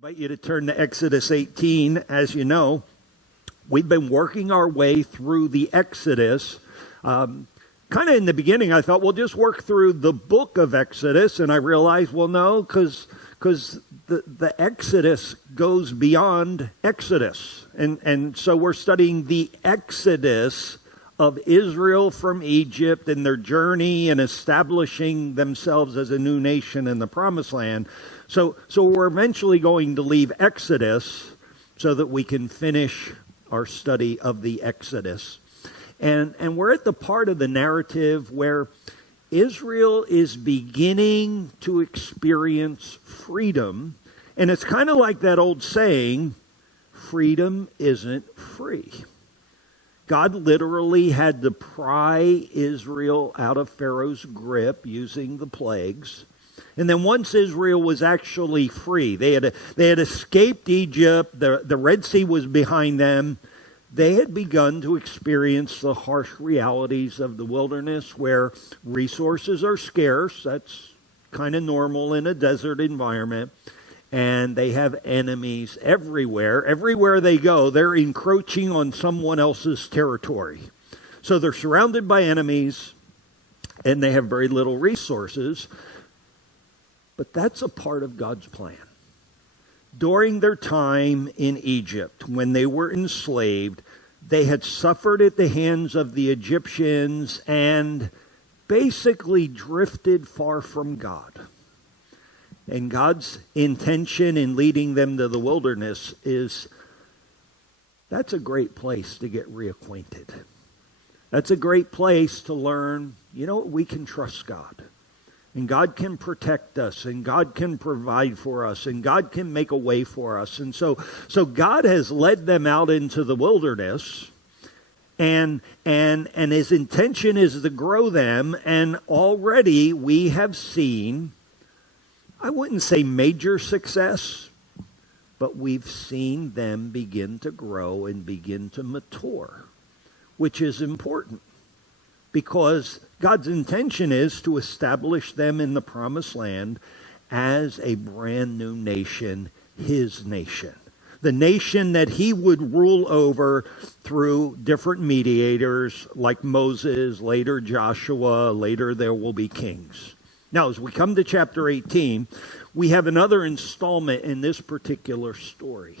I invite you to turn to Exodus 18. As you know, we've been working our way through the Exodus. Kind of in the beginning, I thought we'll just work through the book of Exodus, and I realized, well, no, because the Exodus goes beyond Exodus. And so we're studying the Exodus of Israel from Egypt and their journey and establishing themselves as a new nation in the Promised Land. So we're eventually going to leave Exodus so that we can finish our study of the Exodus. And we're at the part of the narrative where Israel is beginning to experience freedom. And it's kind of like that old saying, freedom isn't free. God literally had to pry Israel out of Pharaoh's grip using the plagues. And then once Israel was actually free, they had escaped Egypt, the Red Sea was behind them, they had begun to experience the harsh realities of the wilderness where resources are scarce. That's kind of normal in a desert environment. And they have enemies everywhere. Everywhere they go, they're encroaching on someone else's territory. So they're surrounded by enemies, and they have very little resources. But that's a part of God's plan. During their time in Egypt, when they were enslaved, they had suffered at the hands of the Egyptians and basically drifted far from God. And God's intention in leading them to the wilderness is, that's a great place to get reacquainted. That's a great place to learn, we can trust God. And God can protect us, and God can provide for us, and God can make a way for us. And so God has led them out into the wilderness, and his intention is to grow them. And already we have seen, I wouldn't say major success, but we've seen them begin to grow and begin to mature, which is important. Because God's intention is to establish them in the Promised Land as a brand new nation, his nation. The nation that he would rule over through different mediators like Moses, later Joshua, later there will be kings. Now, as we come to chapter 18, we have another installment in this particular story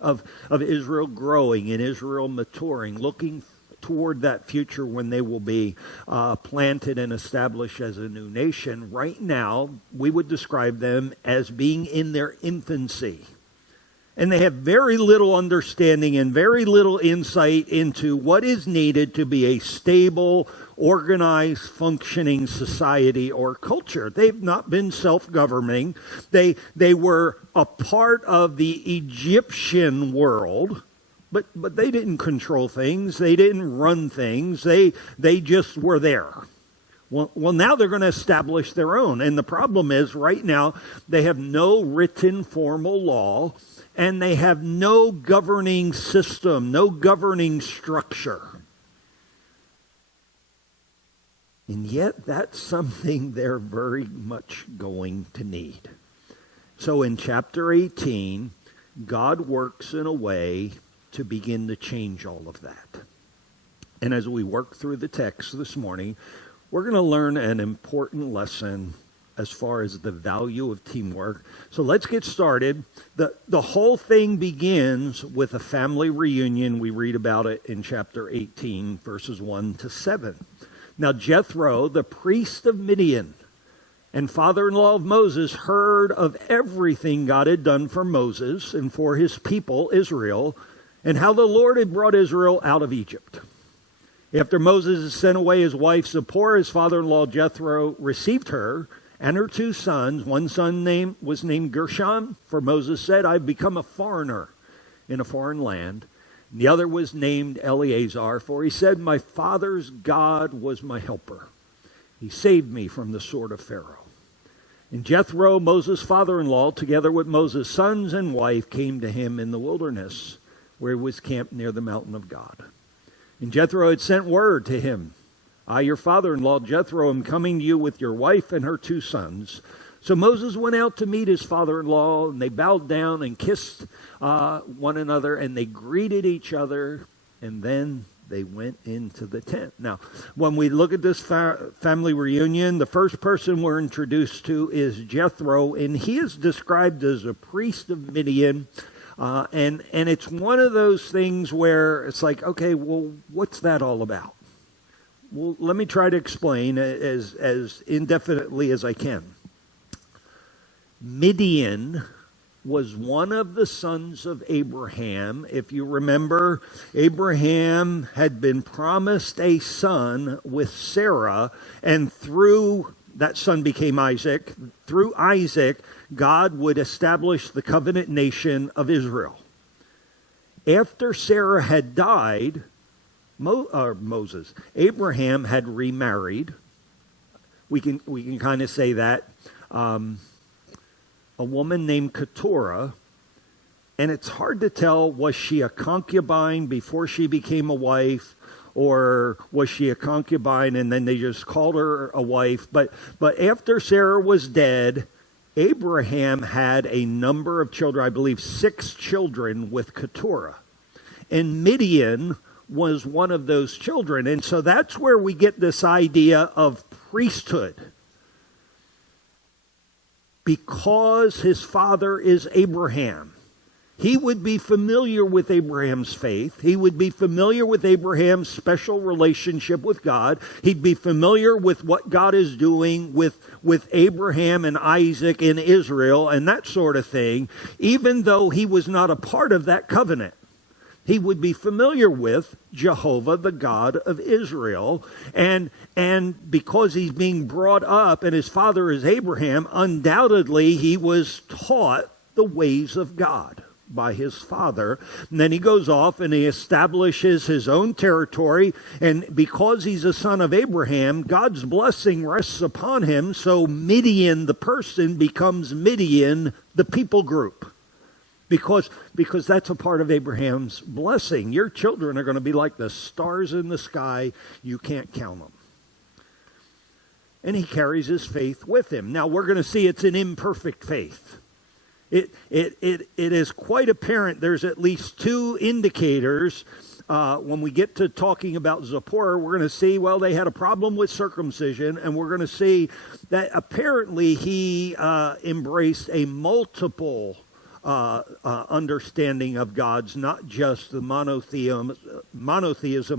of Israel growing and Israel maturing, looking toward that future when they will be planted and established as a new nation. Right now, we would describe them as being in their infancy. And they have very little understanding and very little insight into what is needed to be a stable, organized, functioning society or culture. They've not been self-governing. They were a part of the Egyptian world. But they didn't control things. They didn't run things. They just were there. Well, now they're going to establish their own. And the problem is, right now, they have no written formal law, and they have no governing system, no governing structure. And yet, that's something they're very much going to need. So in chapter 18, God works in a way to begin to change all of that. And as we work through the text this morning, we're going to learn an important lesson as far as the value of teamwork. So let's get started. The whole thing begins with a family reunion. We read about it in chapter 18, verses 1 to 7. Now Jethro, the priest of Midian and father-in-law of Moses, heard of everything God had done for Moses and for his people Israel, and how the Lord had brought Israel out of Egypt. After Moses had sent away his wife Zipporah, his father-in-law Jethro received her and her two sons. One son was named Gershom, for Moses said, I've become a foreigner in a foreign land. And the other was named Eleazar, for he said, my father's God was my helper. He saved me from the sword of Pharaoh. And Jethro, Moses' father-in-law, together with Moses' sons and wife, came to him in the wilderness, where he was camped near the mountain of God. And Jethro had sent word to him, I, your father-in-law, Jethro, am coming to you with your wife and her two sons. So Moses went out to meet his father-in-law, and they bowed down and kissed one another, and they greeted each other, and then they went into the tent. Now, when we look at this family reunion, the first person we're introduced to is Jethro, and he is described as a priest of Midian. And it's one of those things where it's like, okay, well, what's that all about? Well, let me try to explain as indefinitely as I can. Midian was one of the sons of Abraham. If you remember, Abraham had been promised a son with Sarah, and through that son became Isaac. Through Isaac, God would establish the covenant nation of Israel. After Sarah had died, Abraham had remarried. We can kind of say that. A woman named Keturah, and it's hard to tell, was she a concubine before she became a wife, or was she a concubine and then they just called her a wife? But after Sarah was dead, Abraham had a number of children, I believe 6 children with Keturah. And Midian was one of those children. And so that's where we get this idea of priesthood. Because his father is Abraham, he would be familiar with Abraham's faith. He would be familiar with Abraham's special relationship with God. He'd be familiar with what God is doing with Abraham and Isaac in Israel and that sort of thing, even though he was not a part of that covenant. He would be familiar with Jehovah, the God of Israel. And because he's being brought up and his father is Abraham, undoubtedly he was taught the ways of God by his father. And then he goes off and he establishes his own territory. And because he's a son of Abraham, God's blessing rests upon him. So Midian, the person, becomes Midian, the people group. Because that's a part of Abraham's blessing. Your children are going to be like the stars in the sky. You can't count them. And he carries his faith with him. Now, we're going to see it's an imperfect faith. It is quite apparent there's at least 2 indicators. When we get to talking about Zipporah, we're going to see, well, they had a problem with circumcision, and we're going to see that apparently he embraced a multiple understanding of God's, not just the monotheism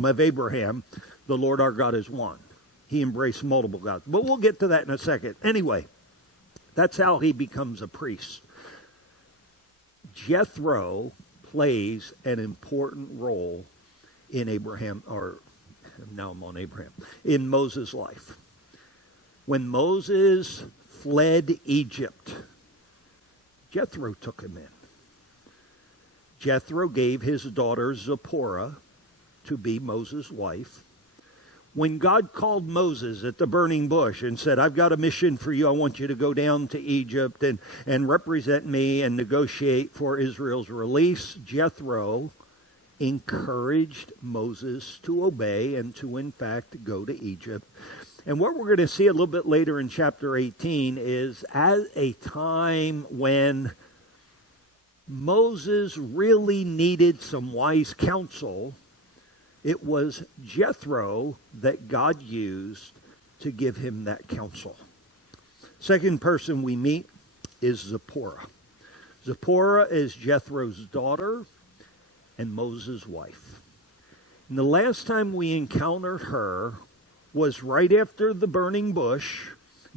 of Abraham. The Lord our God is one. He embraced multiple gods. But we'll get to that in a second. Anyway, that's how he becomes a priest. Jethro plays an important role in in Moses' life. When Moses fled Egypt, Jethro took him in. Jethro gave his daughter Zipporah to be Moses' wife. When God called Moses at the burning bush and said, I've got a mission for you. I want you to go down to Egypt and represent me and negotiate for Israel's release, Jethro encouraged Moses to obey and to, in fact, go to Egypt. And what we're going to see a little bit later in chapter 18 is at a time when Moses really needed some wise counsel, it was Jethro that God used to give him that counsel. Second person we meet is Zipporah. Zipporah is Jethro's daughter and Moses' wife. And the last time we encountered her was right after the burning bush.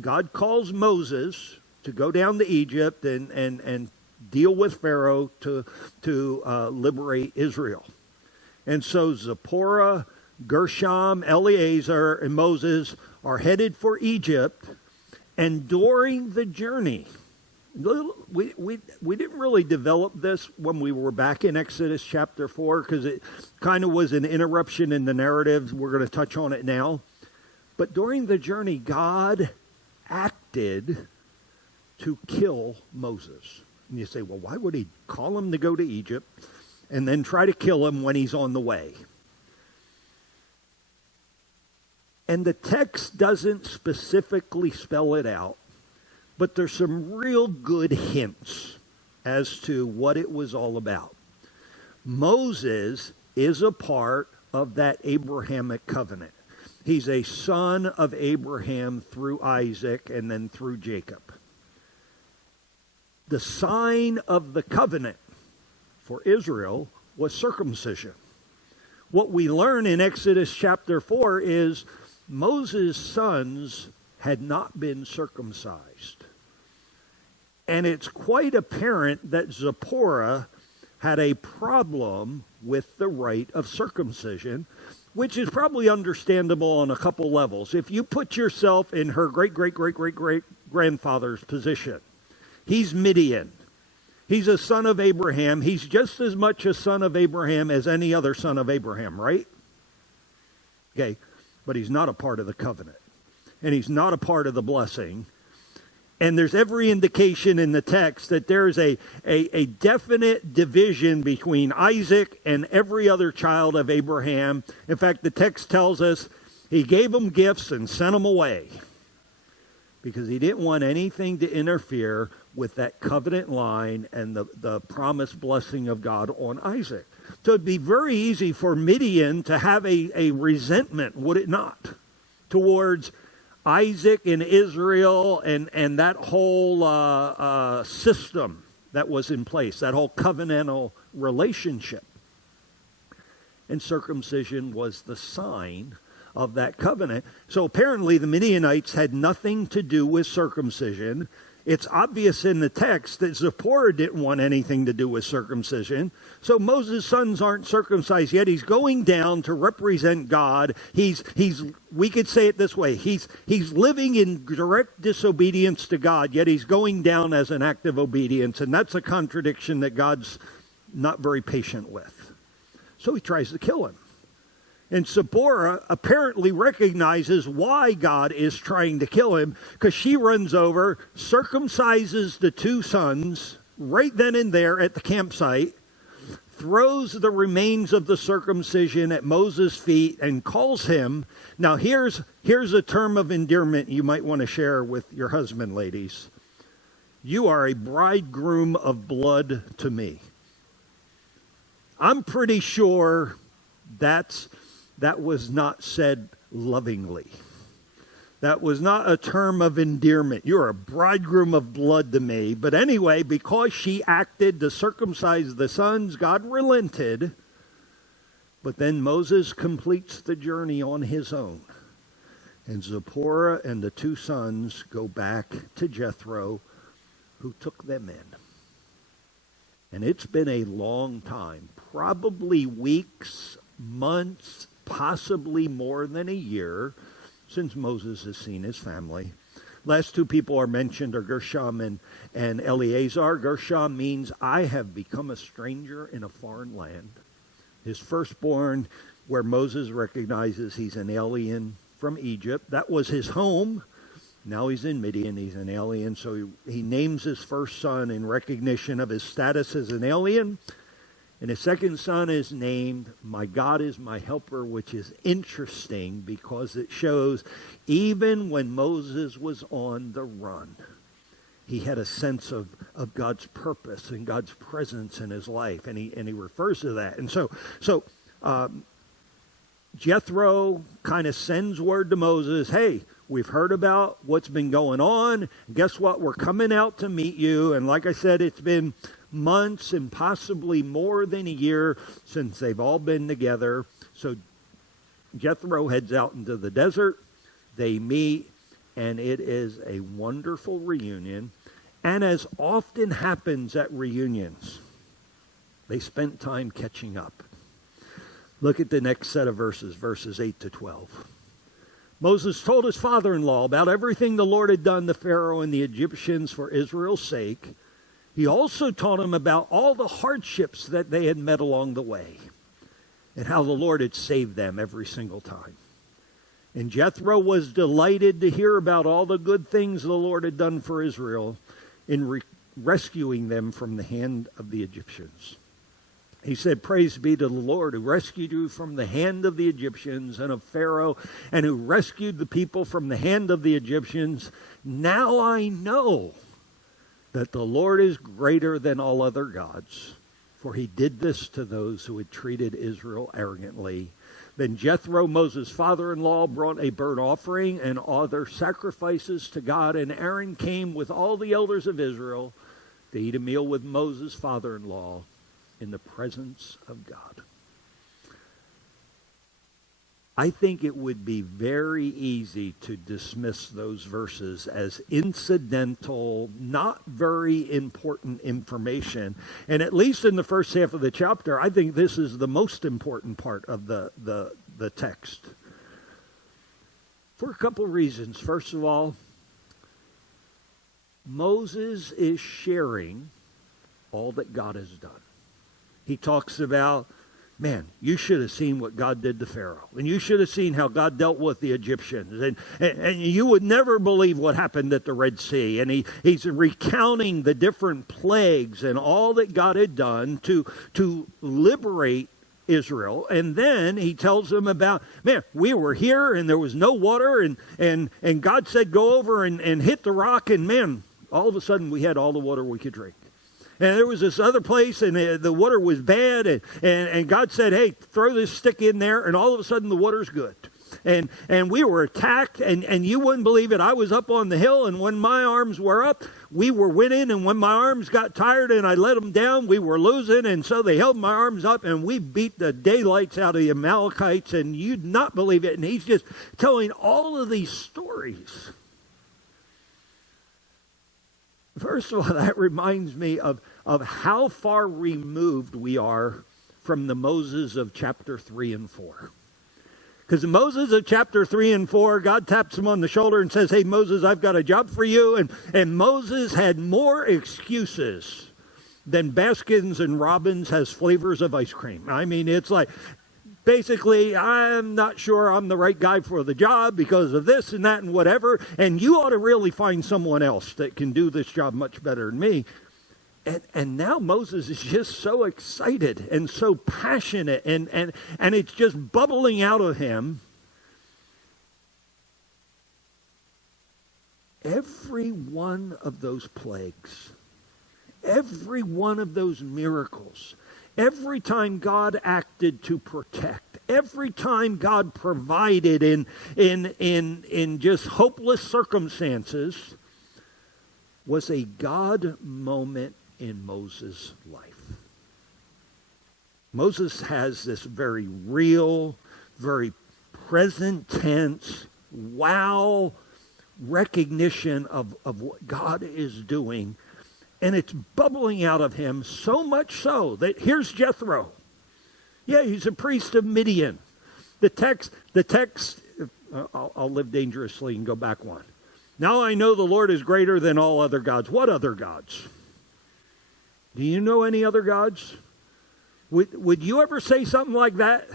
God calls Moses to go down to Egypt and deal with Pharaoh to liberate Israel. And so Zipporah, Gershom, Eleazar, and Moses are headed for Egypt. And during the journey, we didn't really develop this when we were back in Exodus chapter 4 because it kind of was an interruption in the narrative. We're going to touch on it now. But during the journey, God acted to kill Moses. And you say, well, why would he call him to go to Egypt and then try to kill him when he's on the way? And the text doesn't specifically spell it out, but there's some real good hints as to what it was all about. Moses is a part of that Abrahamic covenant. He's a son of Abraham through Isaac and then through Jacob. The sign of the covenant for Israel was circumcision. What we learn in Exodus chapter 4 is Moses' sons had not been circumcised. And it's quite apparent that Zipporah had a problem with the rite of circumcision, which is probably understandable on a couple levels. If you put yourself in her great-great-great-great-great-grandfather's position, he's Midian. He's a son of Abraham. He's just as much a son of Abraham as any other son of Abraham, right? Okay, but he's not a part of the covenant. And he's not a part of the blessing. And there's every indication in the text that there's a definite division between Isaac and every other child of Abraham. In fact, the text tells us he gave them gifts and sent them away because he didn't want anything to interfere with that covenant line and the promised blessing of God on Isaac. So it'd be very easy for Midian to have a resentment, would it not, towards Isaac and Israel and that whole system that was in place, that whole covenantal relationship. And circumcision was the sign of that covenant. So apparently the Midianites had nothing to do with circumcision. It's obvious in the text that Zipporah didn't want anything to do with circumcision. So Moses' sons aren't circumcised yet. He's going down to represent God. We could say it this way. He's living in direct disobedience to God, yet he's going down as an act of obedience. And that's a contradiction that God's not very patient with. So he tries to kill him. And Zipporah apparently recognizes why God is trying to kill him, because she runs over, circumcises the two sons right then and there at the campsite, throws the remains of the circumcision at Moses' feet and calls him. Now here's a term of endearment you might want to share with your husband, ladies. You are a bridegroom of blood to me. I'm pretty sure that was not said lovingly. That was not a term of endearment. You're a bridegroom of blood to me. But anyway, because she acted to circumcise the sons, God relented. But then Moses completes the journey on his own. And Zipporah and the two sons go back to Jethro, who took them in. And it's been a long time, probably weeks, months, possibly more than a year since Moses has seen his family. Last two people are mentioned are Gershom and Eleazar. Gershom means I have become a stranger in a foreign land. His firstborn, where Moses recognizes he's an alien from Egypt. That was his home. Now he's in Midian. He's an alien. So he names his first son in recognition of his status as an alien. And his second son is named, My God is My Helper, which is interesting because it shows even when Moses was on the run, he had a sense of God's purpose and God's presence in his life. And he refers to that. And so Jethro kind of sends word to Moses, hey, we've heard about what's been going on. Guess what? We're coming out to meet you. And like I said, it's been months and possibly more than a year since they've all been together. So Jethro heads out into the desert. They meet, and it is a wonderful reunion. And as often happens at reunions, they spent time catching up. Look at the next set of verses 8 to 12. Moses told his father-in-law about everything the Lord had done to Pharaoh and the Egyptians for Israel's sake. He also taught him about all the hardships that they had met along the way and how the Lord had saved them every single time. And Jethro was delighted to hear about all the good things the Lord had done for Israel in rescuing them from the hand of the Egyptians. He said, praise be to the Lord who rescued you from the hand of the Egyptians and of Pharaoh, and who rescued the people from the hand of the Egyptians. Now I know that the Lord is greater than all other gods, for he did this to those who had treated Israel arrogantly. Then Jethro, Moses' father-in-law, brought a burnt offering and other sacrifices to God, and Aaron came with all the elders of Israel to eat a meal with Moses' father-in-law in the presence of God. I think it would be very easy to dismiss those verses as incidental, not very important information. And at least in the first half of the chapter, I think this is the most important part of the text. For a couple of reasons. First of all, Moses is sharing all that God has done. He talks about, man, you should have seen what God did to Pharaoh. And you should have seen how God dealt with the Egyptians. And you would never believe what happened at the Red Sea. And he's recounting the different plagues and all that God had done to liberate Israel. And then he tells them about, man, we were here and there was no water. And God said, go over and hit the rock. And man, all of a sudden we had all the water we could drink. And there was this other place, and the water was bad, and God said, hey, throw this stick in there, and all of a sudden the water's good. And we were attacked, and you wouldn't believe it. I was up on the hill, and when my arms were up, we were winning, and when my arms got tired and I let them down, we were losing, and so they held my arms up, and we beat the daylights out of the Amalekites, and you'd not believe it. And he's just telling all of these stories. First of all, that reminds me of how far removed we are from the Moses of chapter 3 and 4. Because the Moses of chapter 3 and 4, God taps him on the shoulder and says, hey, Moses, I've got a job for you. And Moses had more excuses than Baskins and Robbins has flavors of ice cream. I mean, it's like, basically, I'm not sure I'm the right guy for the job because of this and that and whatever. And you ought to really find someone else that can do this job much better than me. And now Moses is just so excited and so passionate. And it's just bubbling out of him. Every one of those plagues, every one of those miracles, every time God acted to protect, every time God provided in just hopeless circumstances, was a God moment in Moses' life. Moses has this very real, very present tense, wow recognition of what God is doing. And it's bubbling out of him so much so that here's Jethro. Yeah, he's a priest of Midian. The text, I'll live dangerously and go back one. Now I know the Lord is greater than all other gods. What other gods? Do you know any other gods? Would you ever say something like that?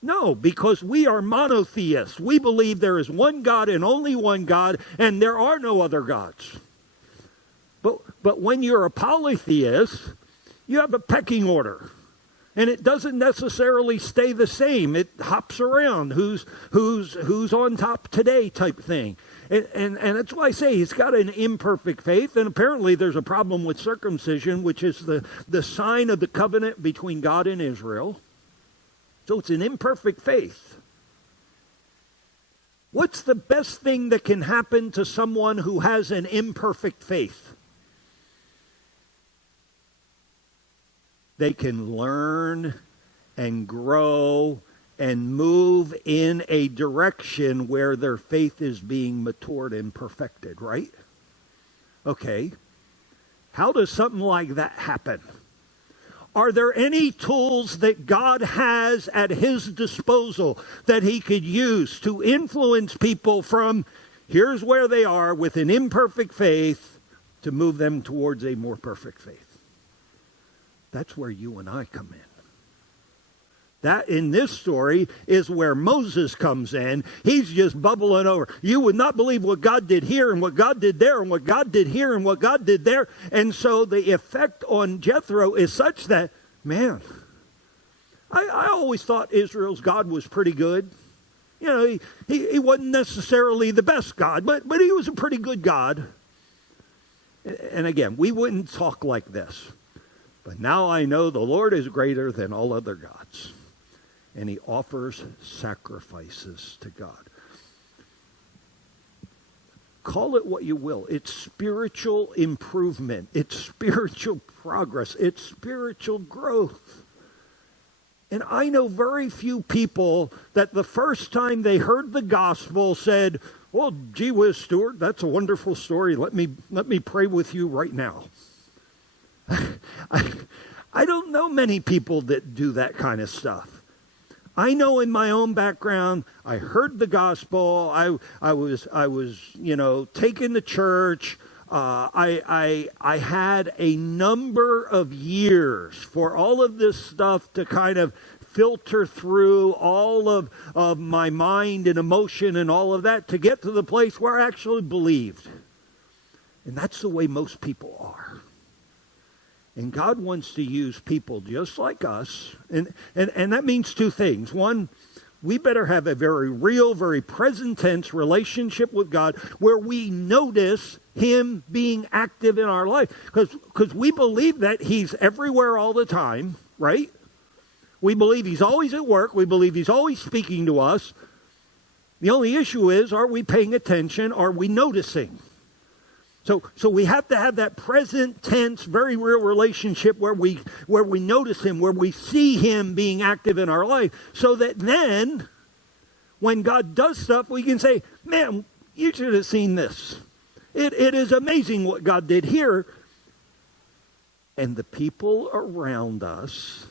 No, because we are monotheists. We believe there is one God and only one God, and there are no other gods. But when you're a polytheist, you have a pecking order. And it doesn't necessarily stay the same. It hops around. Who's on top today type thing. And that's why I say he's got an imperfect faith. And apparently there's a problem with circumcision, which is the sign of the covenant between God and Israel. So it's an imperfect faith. What's the best thing that can happen to someone who has an imperfect faith? They can learn and grow and move in a direction where their faith is being matured and perfected, right? Okay. How does something like that happen? Are there any tools that God has at his disposal that he could use to influence people from here's where they are with an imperfect faith to move them towards a more perfect faith? That's where you and I come in. That, in this story, is where Moses comes in. He's just bubbling over. You would not believe what God did here and what God did there and what God did here and what God did there. And so the effect on Jethro is such that, man, I always thought Israel's God was pretty good. he wasn't necessarily the best God, but he was a pretty good God. And again, we wouldn't talk like this. But now I know the Lord is greater than all other gods. And he offers sacrifices to God. Call it what you will. It's spiritual improvement. It's spiritual progress. It's spiritual growth. And I know very few people that the first time they heard the gospel said, well, gee whiz, Stuart, that's a wonderful story. Let me pray with you right now. I don't know many people that do that kind of stuff. I know in my own background, I heard the gospel. I was taken to church. I had a number of years for all of this stuff to kind of filter through all of my mind and emotion and all of that to get to the place where I actually believed. And that's the way most people are. And God wants to use people just like us. And that means two things. One, we better have a very real, very present tense relationship with God where we notice him being active in our life. Because we believe that he's everywhere all the time, right? We believe he's always at work. We believe he's always speaking to us. The only issue is, are we paying attention? Are we noticing? So we have to have that present tense, very real relationship where we notice him, where we see him being active in our life, so that then, when God does stuff, we can say, man, you should have seen this. It is amazing what God did here. And the people around us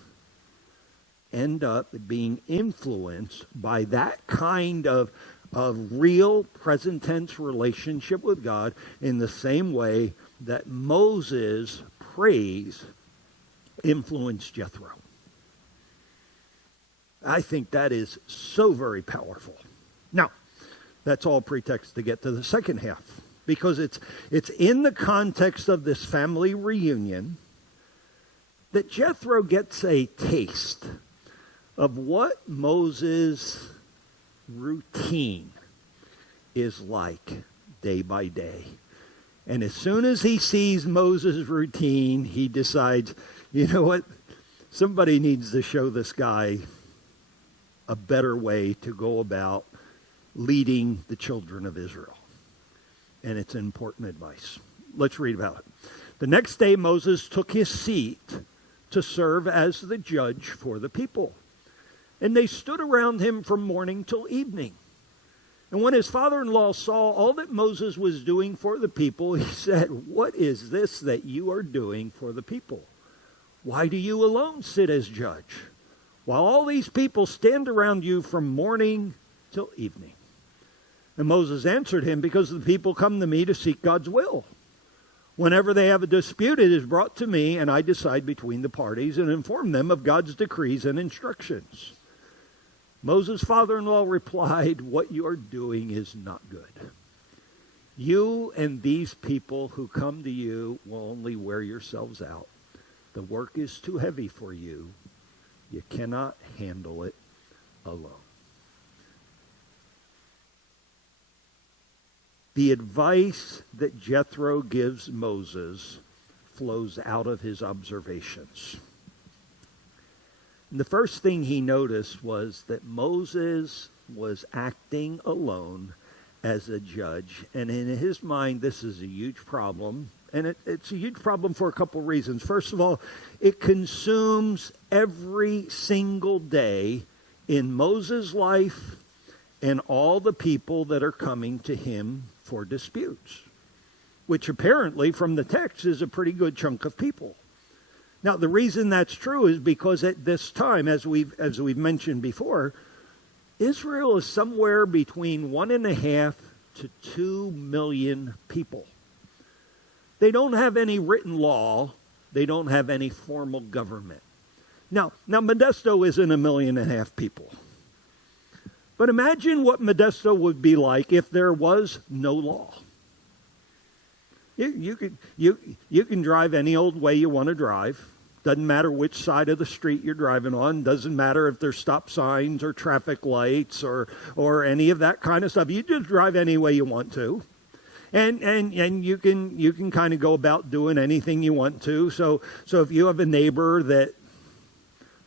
end up being influenced by that kind of real present tense relationship with God in the same way that Moses' praise influenced Jethro. I think that is so very powerful. Now, that's all pretext to get to the second half, because it's in the context of this family reunion that Jethro gets a taste of what Moses' routine is like day by day. And as soon as he sees Moses' routine, he decides, you know what? Somebody needs to show this guy a better way to go about leading the children of Israel. And it's important advice. Let's read about it. The next day, Moses took his seat to serve as the judge for the people. And they stood around him from morning till evening. And when his father-in-law saw all that Moses was doing for the people, he said, what is this that you are doing for the people? Why do you alone sit as judge, while all these people stand around you from morning till evening? And Moses answered him, because the people come to me to seek God's will. Whenever they have a dispute, it is brought to me, and I decide between the parties and inform them of God's decrees and instructions. Moses' father-in-law replied, what you are doing is not good. You and these people who come to you will only wear yourselves out. The work is too heavy for you. You cannot handle it alone. The advice that Jethro gives Moses flows out of his observations. And the first thing he noticed was that Moses was acting alone as a judge. And in his mind, this is a huge problem. And it's a huge problem for a couple reasons. First of all, it consumes every single day in Moses' life and all the people that are coming to him for disputes, which apparently from the text is a pretty good chunk of people. Now, the reason that's true is because at this time, as we've mentioned before, Israel is somewhere between 1.5 to 2 million people. They don't have any written law. They don't have any formal government. Now Modesto isn't 1.5 million people. But imagine what Modesto would be like if there was no law. You can drive any old way you want to drive. Doesn't matter which side of the street you're driving on. Doesn't matter if there's stop signs or traffic lights or any of that kind of stuff. You just drive any way you want to. And you can kind of go about doing anything you want to. So if you have a neighbor that,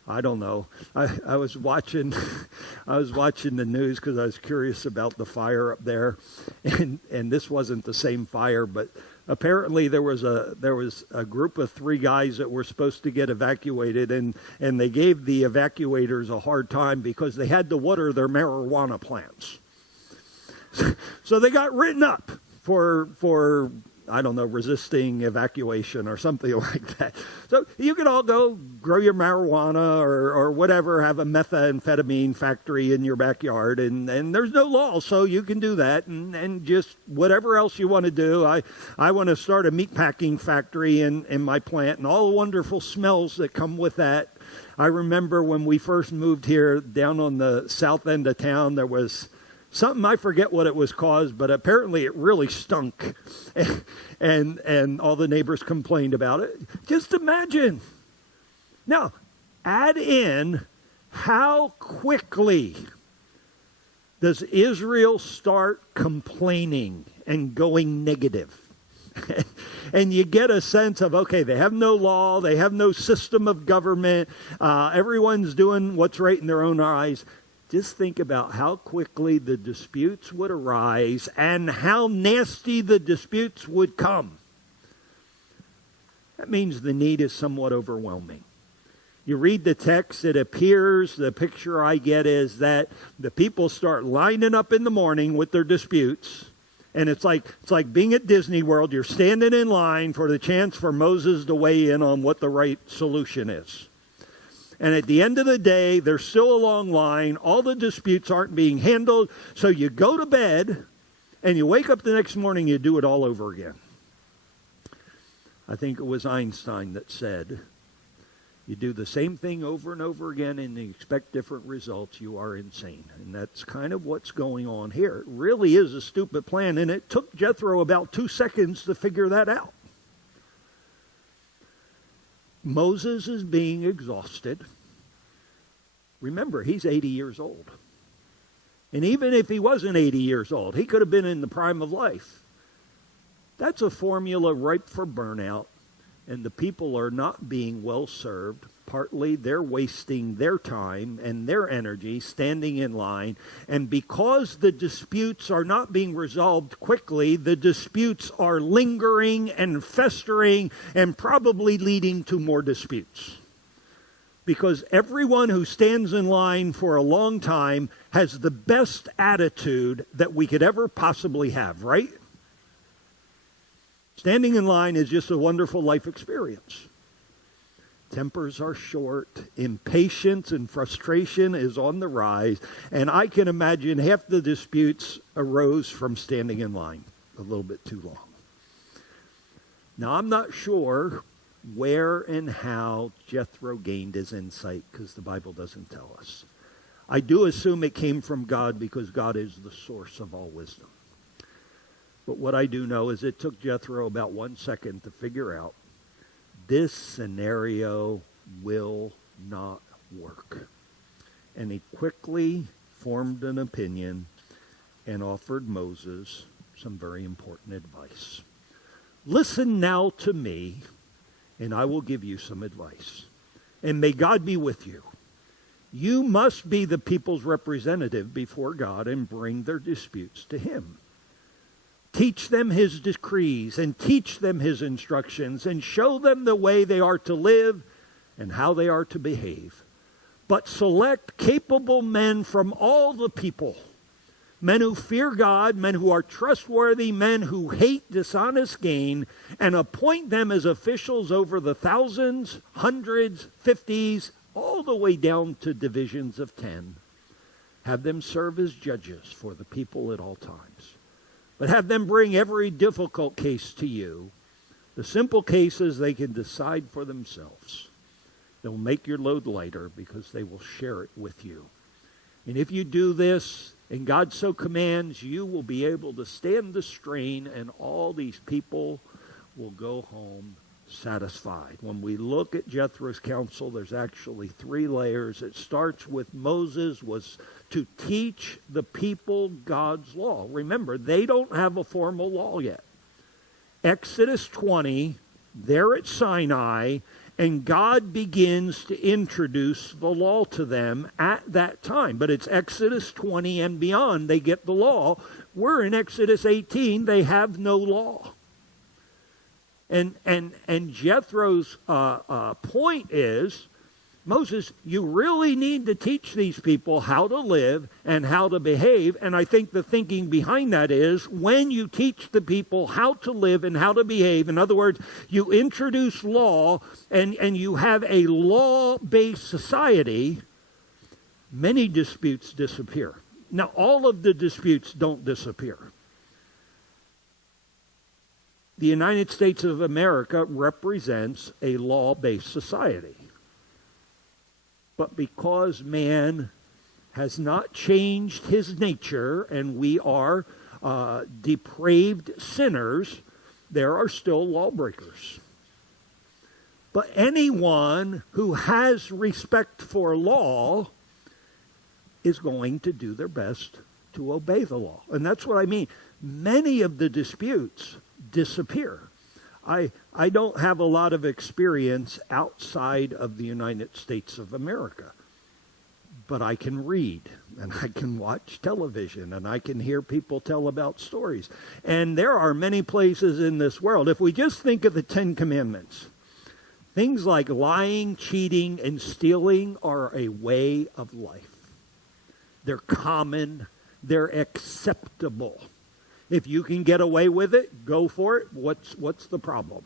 I don't know. I was watching the news because I was curious about the fire up there, and this wasn't the same fire, but apparently there was a group of 3 guys that were supposed to get evacuated, and they gave the evacuators a hard time because they had to water their marijuana plants. So they got written up for I don't know, resisting evacuation or something like that. So you could all go grow your marijuana or whatever, have a methamphetamine factory in your backyard, and there's no law, so you can do that, and just whatever else you want to do. I want to start a meatpacking factory in my plant, and all the wonderful smells that come with that. I remember when we first moved here down on the south end of town, there was something, I forget what it was caused, but apparently it really stunk. And all the neighbors complained about it. Just imagine. Now, add in how quickly does Israel start complaining and going negative. And you get a sense of, okay, they have no law, they have no system of government, everyone's doing what's right in their own eyes. Just think about how quickly the disputes would arise and how nasty the disputes would come. That means the need is somewhat overwhelming. You read the text, it appears, the picture I get is that the people start lining up in the morning with their disputes. And it's like being at Disney World. You're standing in line for the chance for Moses to weigh in on what the right solution is. And at the end of the day, there's still a long line. All the disputes aren't being handled. So you go to bed, and you wake up the next morning, you do it all over again. I think it was Einstein that said, you do the same thing over and over again and you expect different results, you are insane. And that's kind of what's going on here. It really is a stupid plan, and it took Jethro about 2 seconds to figure that out. Moses is being exhausted. Remember, he's 80 years old. And even if he wasn't 80 years old, he could have been in the prime of life. That's a formula ripe for burnout, and the people are not being well served. Partly they're wasting their time and their energy standing in line, and because the disputes are not being resolved quickly, the disputes are lingering and festering and probably leading to more disputes. Because everyone who stands in line for a long time has the best attitude that we could ever possibly have, right? Standing in line is just a wonderful life experience. Tempers are short, impatience and frustration is on the rise, and I can imagine half the disputes arose from standing in line a little bit too long. Now, I'm not sure where and how Jethro gained his insight, because the Bible doesn't tell us. I do assume it came from God, because God is the source of all wisdom. But what I do know is it took Jethro about 1 second to figure out this scenario will not work. And he quickly formed an opinion and offered Moses some very important advice. Listen now to me, and I will give you some advice. And may God be with you. You must be the people's representative before God and bring their disputes to him. Teach them his decrees and teach them his instructions and show them the way they are to live and how they are to behave. But select capable men from all the people, men who fear God, men who are trustworthy, men who hate dishonest gain, and appoint them as officials over the thousands, hundreds, fifties, all the way down to divisions of 10. Have them serve as judges for the people at all times. But have them bring every difficult case to you. The simple cases they can decide for themselves. They'll make your load lighter because they will share it with you. And if you do this, and God so commands, you will be able to stand the strain, and all these people will go home satisfied. When we look at Jethro's counsel, there's actually 3 layers. It starts with Moses was to teach the people God's law. Remember, they don't have a formal law yet. Exodus 20, they're at Sinai, and God begins to introduce the law to them at that time. But it's Exodus 20 and beyond, they get the law. We're in Exodus 18, they have no law. And Jethro's point is, Moses, you really need to teach these people how to live and how to behave. And I think the thinking behind that is, when you teach the people how to live and how to behave, in other words, you introduce law and you have a law-based society, many disputes disappear. Now, all of the disputes don't disappear. The United States of America represents a law-based society. But because man has not changed his nature and we are depraved sinners, there are still lawbreakers. But anyone who has respect for law is going to do their best to obey the law. And that's what I mean. Many of the disputes disappear. I don't have a lot of experience outside of the United States of America, but I can read and I can watch television and I can hear people tell about stories. And there are many places in this world. If we just think of the 10 Commandments, things like lying, cheating, and stealing are a way of life. They're common. They're acceptable. If you can get away with it, go for it. What's the problem?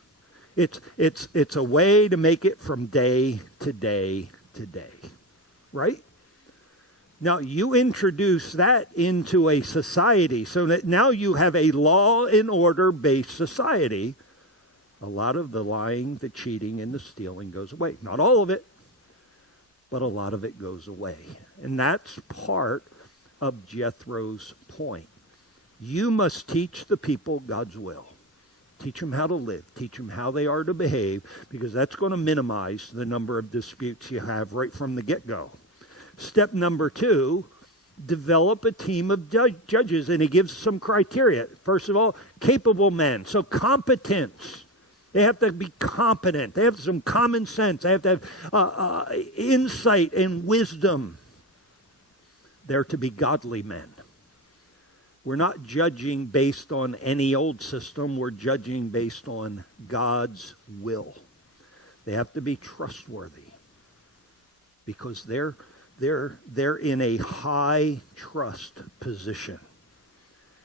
It's a way to make it from day to day to day, right? Now you introduce that into a society so that now you have a law and order based society. A lot of the lying, the cheating, and the stealing goes away. Not all of it, but a lot of it goes away. And that's part of Jethro's point. You must teach the people God's will. Teach them how to live. Teach them how they are to behave, because that's going to minimize the number of disputes you have right from the get-go. Step number 2, develop a team of judges, and he gives some criteria. First of all, capable men. So competence. They have to be competent. They have some common sense. They have to have insight and wisdom. They're to be godly men. We're not judging based on any old system. We're judging based on God's will. They have to be trustworthy because they're in a high trust position.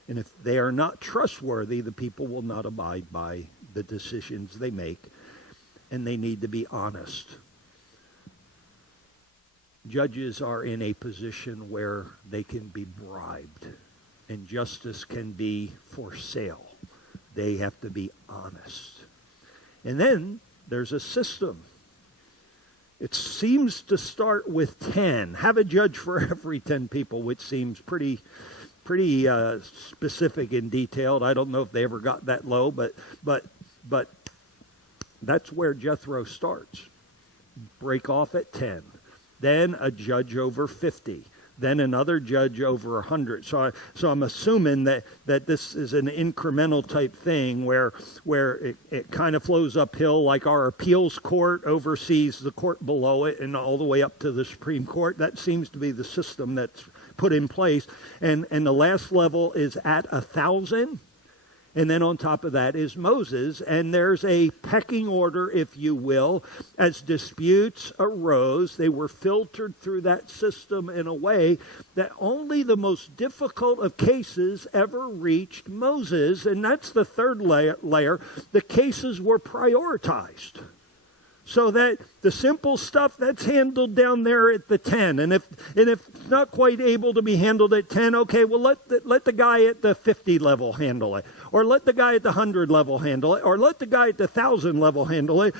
And if they are not trustworthy, the people will not abide by the decisions they make, and they need to be honest. Judges are in a position where they can be bribed, and justice can be for sale. They have to be honest. And then there's a system. It seems to start with 10. Have a judge for every 10 people, which seems pretty specific and detailed. I don't know if they ever got that low, but that's where Jethro starts. Break off at 10. Then a judge over 50. Then another judge over 100. So I'm assuming that this is an incremental type thing where it kind of flows uphill, like our appeals court oversees the court below it and all the way up to the Supreme Court. That seems to be the system that's put in place. And the last level is at 1,000. And then on top of that is Moses. And there's a pecking order, if you will. As disputes arose, they were filtered through that system in a way that only the most difficult of cases ever reached Moses. And that's the third layer. The cases were prioritized. So that the simple stuff, that's handled down there at the 10. And if it's not quite able to be handled at 10, okay, well, let the guy at the 50 level handle it. Or let the guy at the 100 level handle it. Or let the guy at the 1,000 level handle it.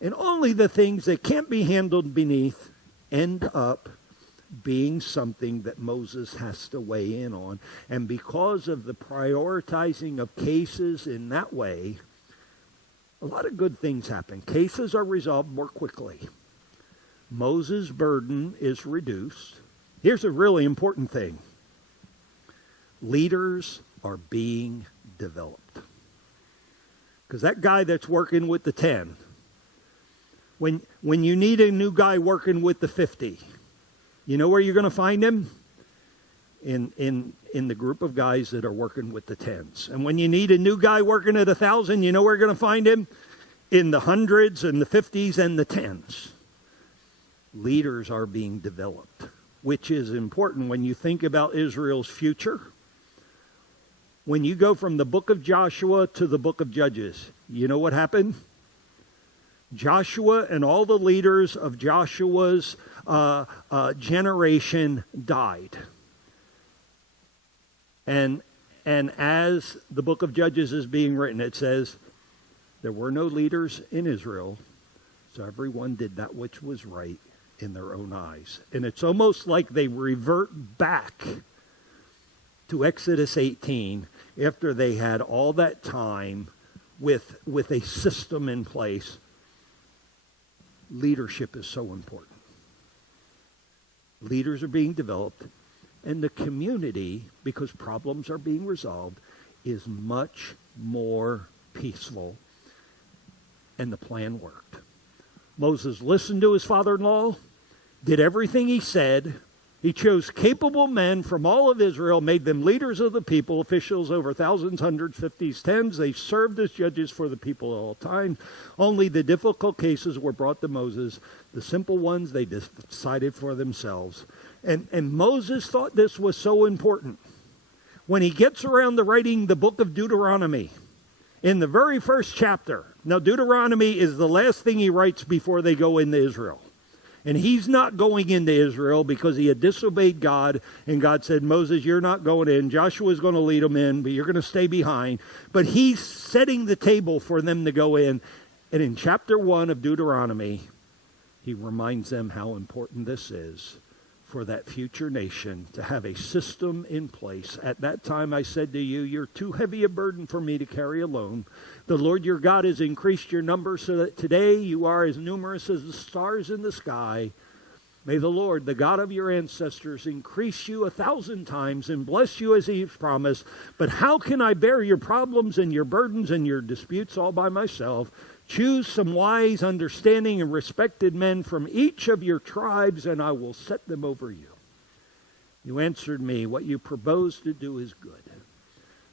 And only the things that can't be handled beneath end up being something that Moses has to weigh in on. And because of the prioritizing of cases in that way, a lot of good things happen. Cases are resolved more quickly. Moses' burden is reduced. Here's a really important thing. Leaders are being developed. Because that guy that's working with the 10, when you need a new guy working with the 50, you know where you're going to find him? In the group of guys that are working with the 10s. And when you need a new guy working at 1,000, you know where you're going to find him? In the 100s and the 50s and the 10s. Leaders are being developed, which is important when you think about Israel's future. When you go from the book of Joshua to the book of Judges, you know what happened? Joshua and all the leaders of Joshua's generation died. And as the book of Judges is being written, it says, there were no leaders in Israel, so everyone did that which was right in their own eyes. And it's almost like they revert back to Exodus 18 after they had all that time with a system in place. Leadership is so important. Leaders are being developed, and the community, because problems are being resolved, is much more peaceful, and the plan worked. Moses listened to his father-in-law, did everything he said. He chose capable men from all of Israel, made them leaders of the people, officials over thousands, hundreds, fifties, tens. They served as judges for the people at all times. Only the difficult cases were brought to Moses. The simple ones they decided for themselves. And Moses thought this was so important. When he gets around to writing the book of Deuteronomy, in the very first chapter, now Deuteronomy is the last thing he writes before they go into Israel. And he's not going into Israel because he had disobeyed God, and God said, Moses, you're not going in. Joshua's going to lead them in, but you're going to stay behind. But he's setting the table for them to go in. And in chapter 1 of Deuteronomy, he reminds them how important this is for that future nation to have a system in place. At that time I said to you, you're too heavy a burden for me to carry alone. The Lord your God has increased your number so that today you are as numerous as the stars in the sky. May the Lord, the God of your ancestors, increase you 1,000 times and bless you as he's promised. But how can I bear your problems and your burdens and your disputes all by myself? Choose some wise, understanding, and respected men from each of your tribes, and I will set them over you. You answered me, what you propose to do is good.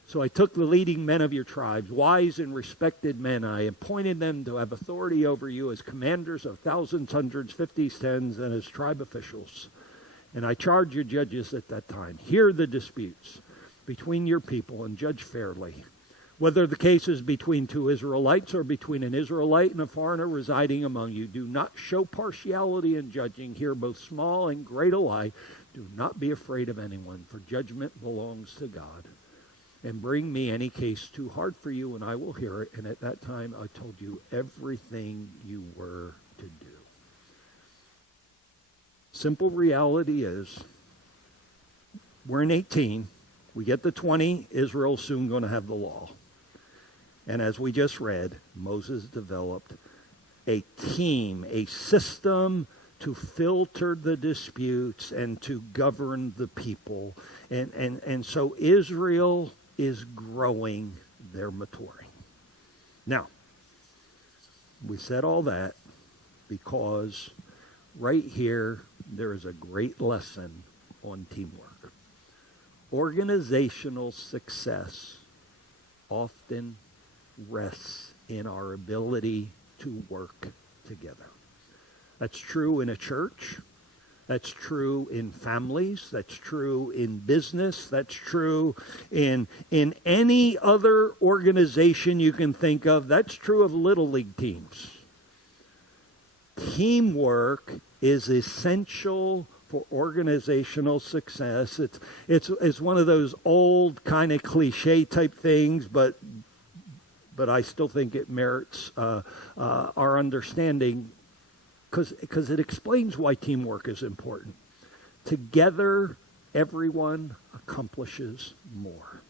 So I took the leading men of your tribes, wise and respected men. I appointed them to have authority over you as commanders of thousands, hundreds, fifties, tens, and as tribe officials. And I charged your judges at that time, hear the disputes between your people and judge fairly. Whether the case is between two Israelites or between an Israelite and a foreigner residing among you, do not show partiality in judging. Hear both small and great alike. Do not be afraid of anyone, for judgment belongs to God. And bring me any case too hard for you, and I will hear it. And at that time I told you everything you were to do. Simple reality is, we're in 18. We get to 20. Israel's soon going to have the law. And as we just read, Moses developed a team, a system to filter the disputes and to govern the people. And so Israel is growing, they're maturing. Now, we said all that because right here there is a great lesson on teamwork. Organizational success often rests in our ability to work together. That's true in a church. That's true in families. That's true in business. That's true in any other organization you can think of. That's true of Little League teams. Teamwork is essential for organizational success. It's one of those old kind of cliche type things, but I still think it merits our understanding because it explains why teamwork is important. Together, everyone accomplishes more.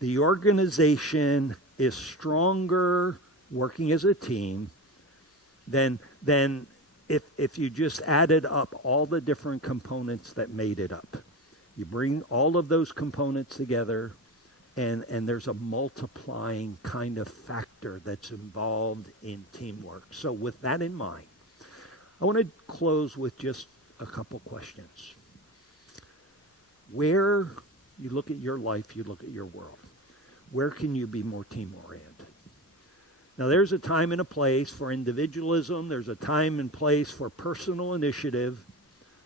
The organization is stronger working as a team than if you just added up all the different components that made it up. You bring all of those components together, and there's a multiplying kind of factor that's involved in teamwork. So with that in mind, I want to close with just a couple questions. Where you look at your life, you look at your world, where can you be more team-oriented? Now, there's a time and a place for individualism. There's a time and place for personal initiative.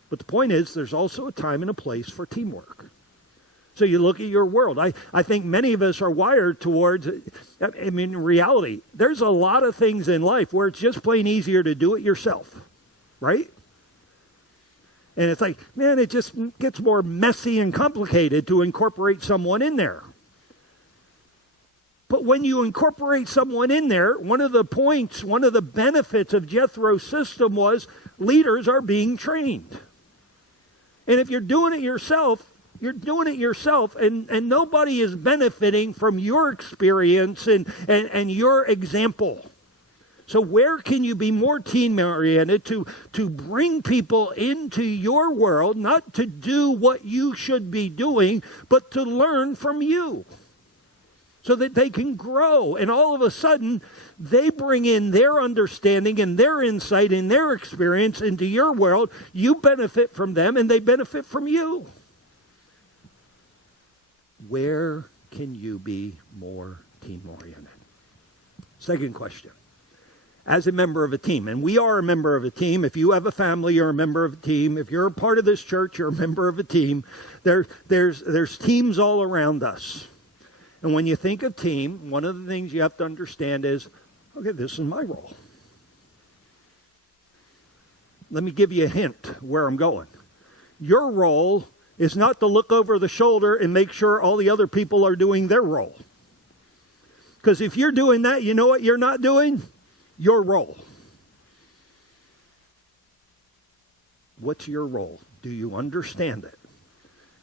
But the point is, there's also a time and a place for teamwork. So you look at your world. I think many of us are wired towards, in reality, there's a lot of things in life where it's just plain easier to do it yourself, right? And it's like, man, it just gets more messy and complicated to incorporate someone in there. But when you incorporate someone in there, one of the benefits of Jethro's system was leaders are being trained. And if you're doing it yourself, and nobody is benefiting from your experience and your example. So where can you be more team-oriented to bring people into your world, not to do what you should be doing, but to learn from you so that they can grow. And all of a sudden, they bring in their understanding and their insight and their experience into your world. You benefit from them, and they benefit from you. Where can you be more team-oriented? Second question. As a member of a team, and we are a member of a team. If you have a family, you're a member of a team. If you're a part of this church, you're a member of a team. There's teams all around us. And when you think of team, one of the things you have to understand is, okay, this is my role. Let me give you a hint where I'm going. Your role is not to look over the shoulder and make sure all the other people are doing their role. Because if you're doing that, you know what you're not doing? Your role. What's your role? Do you understand it?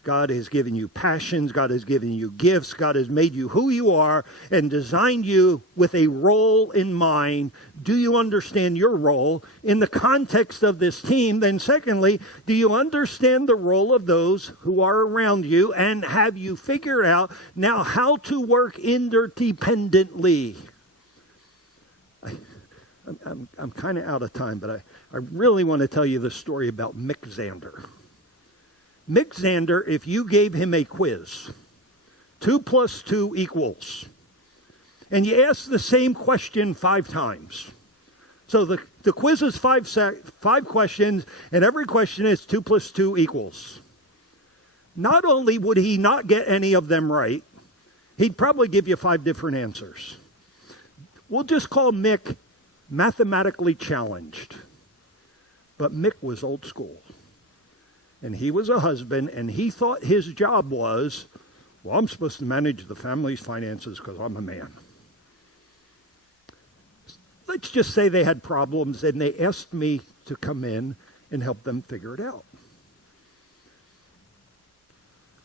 God has given you passions. God has given you gifts. God has made you who you are and designed you with a role in mind. Do you understand your role in the context of this team? Then secondly, do you understand the role of those who are around you? And have you figured out now how to work interdependently? I'm kind of out of time, but I really want to tell you the story about Mick Zander. Mick Zander, if you gave him a quiz, 2 + 2 equals, and you ask the same question 5 times. So the quiz is 5 questions, and every question is 2 + 2 equals. Not only would he not get any of them right, he'd probably give you 5 different answers. We'll just call Mick mathematically challenged. But Mick was old school. And he was a husband, and he thought his job was, well, I'm supposed to manage the family's finances because I'm a man. Let's just say they had problems, and they asked me to come in and help them figure it out.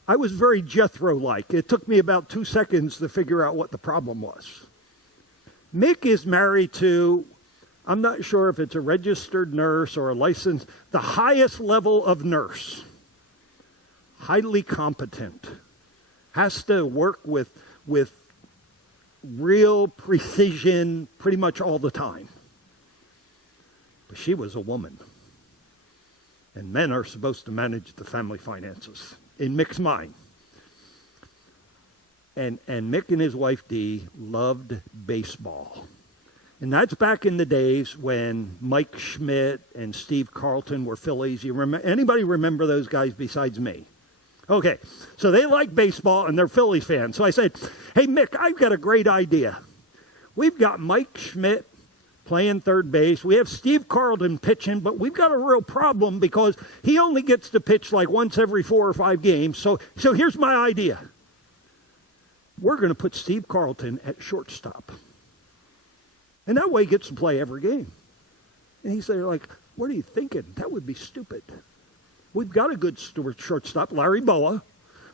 I was very Jethro-like. It took me about 2 seconds to figure out what the problem was. Mick is married to, I'm not sure if it's a registered nurse or a licensed, the highest level of nurse. Highly competent. Has to work with real precision pretty much all the time. But she was a woman. And men are supposed to manage the family finances, in Mick's mind. And Mick and his wife Dee loved baseball. And that's back in the days when Mike Schmidt and Steve Carlton were Phillies. Anybody remember those guys besides me? Okay, so they like baseball and they're Phillies fans. So I said, hey, Mick, I've got a great idea. We've got Mike Schmidt playing third base. We have Steve Carlton pitching, but we've got a real problem because he only gets to pitch like once every 4 or 5 games. So here's my idea. We're going to put Steve Carlton at shortstop. And that way he gets to play every game. And he's there like, what are you thinking? That would be stupid. We've got a good shortstop, Larry Boa.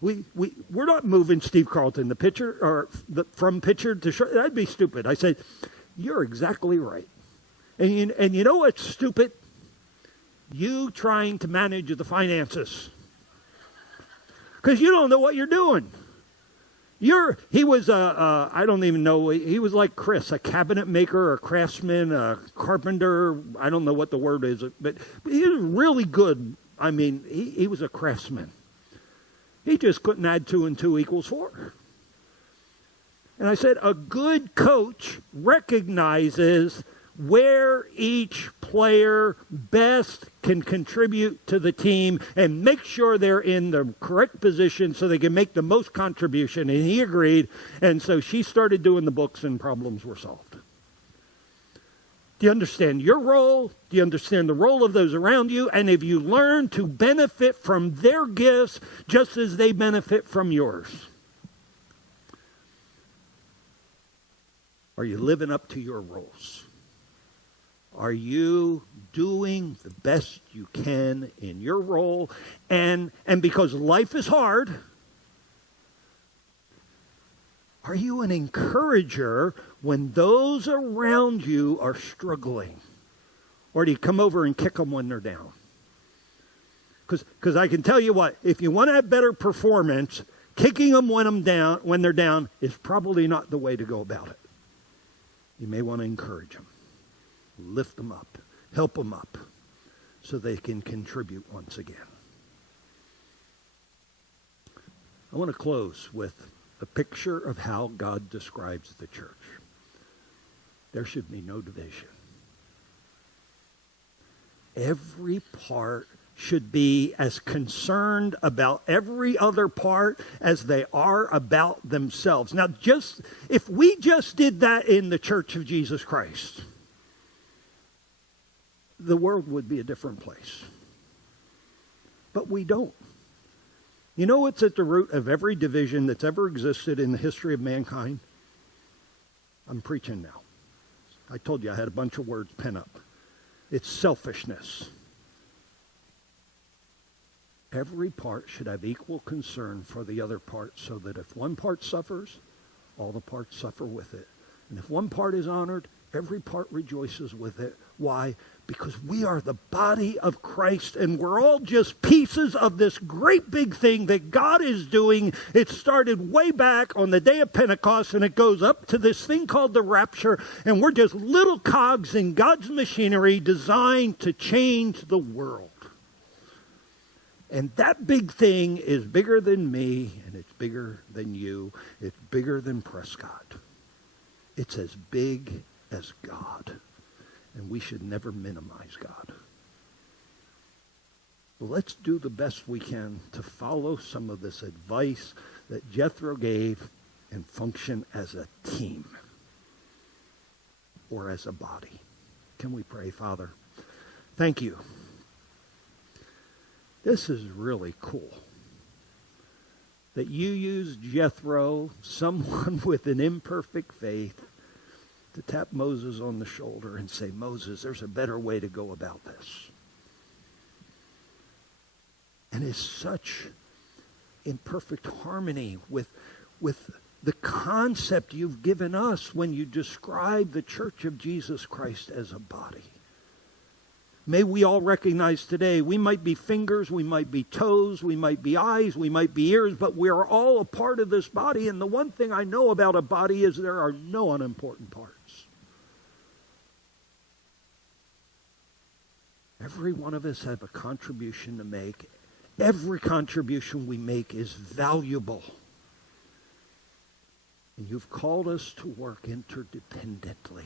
We're not moving Steve Carlton, the pitcher, or from pitcher to short. That'd be stupid. I said, You're exactly right. And you know what's stupid? You trying to manage the finances. Because you don't know what you're doing. He was I don't even know, he was like Chris, a cabinet maker, a craftsman, a carpenter. I don't know what the word is, but he was really good. I mean, he was a craftsman. He just couldn't add 2 and 2 equals 4. And I said, a good coach recognizes where each player best can contribute to the team and make sure they're in the correct position so they can make the most contribution. And he agreed. And so she started doing the books and problems were solved. Do you understand your role? Do you understand the role of those around you? And if you learn to benefit from their gifts just as they benefit from yours, are you living up to your roles? Are you doing the best you can in your role? And because life is hard, are you an encourager when those around you are struggling? Or do you come over and kick them when they're down? Because I can tell you what, if you want to have better performance, kicking them when they're down is probably not the way to go about it. You may want to encourage them. Lift them up, help them up, so they can contribute once again. I want to close with a picture of how God describes the church. There should be no division. Every part should be as concerned about every other part as they are about themselves. Now, if we just did that in the Church of Jesus Christ, the world would be a different place. But we don't. You know what's at the root of every division that's ever existed in the history of mankind? I'm preaching now. I told you I had a bunch of words pent up. It's selfishness. Every part should have equal concern for the other part so that if one part suffers, all the parts suffer with it. And if one part is honored, every part rejoices with it. Why? Because we are the body of Christ and we're all just pieces of this great big thing that God is doing. It started way back on the day of Pentecost and it goes up to this thing called the rapture, and we're just little cogs in God's machinery designed to change the world. And that big thing is bigger than me, and it's bigger than you. It's bigger than Prescott. It's as big as God. And we should never minimize God. Well, let's do the best we can to follow some of this advice that Jethro gave and function as a team or as a body. Can we pray? Father, thank you. This is really cool that you used Jethro, someone with an imperfect faith, to tap Moses on the shoulder and say, Moses, there's a better way to go about this. And it's such in perfect harmony with the concept you've given us when you describe the Church of Jesus Christ as a body. May we all recognize today, we might be fingers, we might be toes, we might be eyes, we might be ears, but we are all a part of this body. And the one thing I know about a body is there are no unimportant parts. Every one of us have a contribution to make. Every contribution we make is valuable. And you've called us to work interdependently.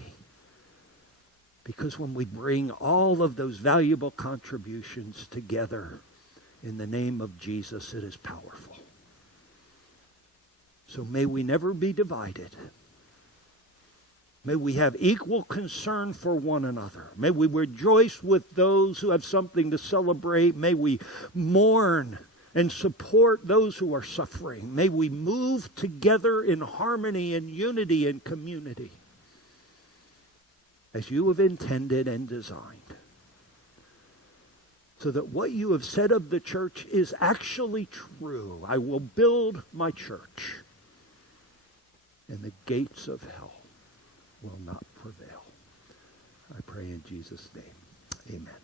Because when we bring all of those valuable contributions together in the name of Jesus, it is powerful. So may we never be divided. May we have equal concern for one another. May we rejoice with those who have something to celebrate. May we mourn and support those who are suffering. May we move together in harmony and unity and community as you have intended and designed, so that what you have said of the church is actually true. I will build my church, and the gates of hell will not prevail. I pray in Jesus' name. Amen.